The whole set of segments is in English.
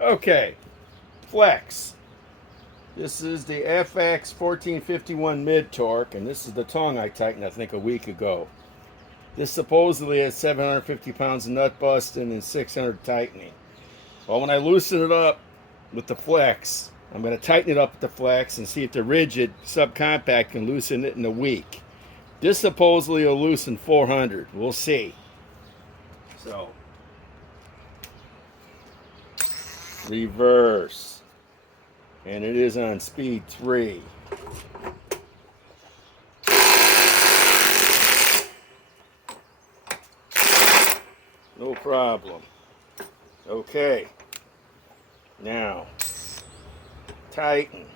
Okay, flex. This is the FX 1451 mid torque, and this is the tongue I tightened, I think, a week ago. This supposedly has 750 pounds of nut busting and 600 tightening. Well, when I loosen it up with the flex, I'm going to tighten it up with the flex and see if the rigid subcompact can loosen it in a week. This supposedly will loosen 400. We'll see. So, reverse. And it is on speed 3. No problem. Okay. Now, tighten.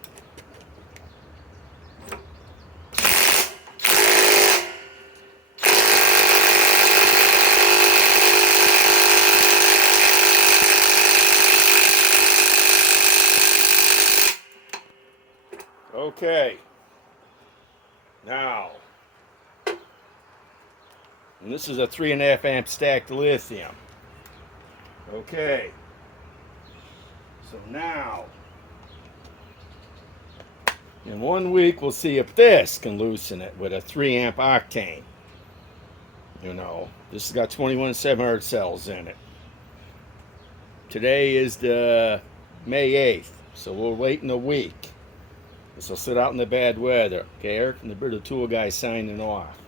Okay. Now, and this is a 3.5 amp stacked lithium. Okay. So now, in 1 week, we'll see if this can loosen it with a 3 amp octane. You know, this has got 21,700 cells in it. Today is the May 8th, so we'll wait in a week. This will sit out in the bad weather. Okay, Eric from the Brittle Tool Guy signing off.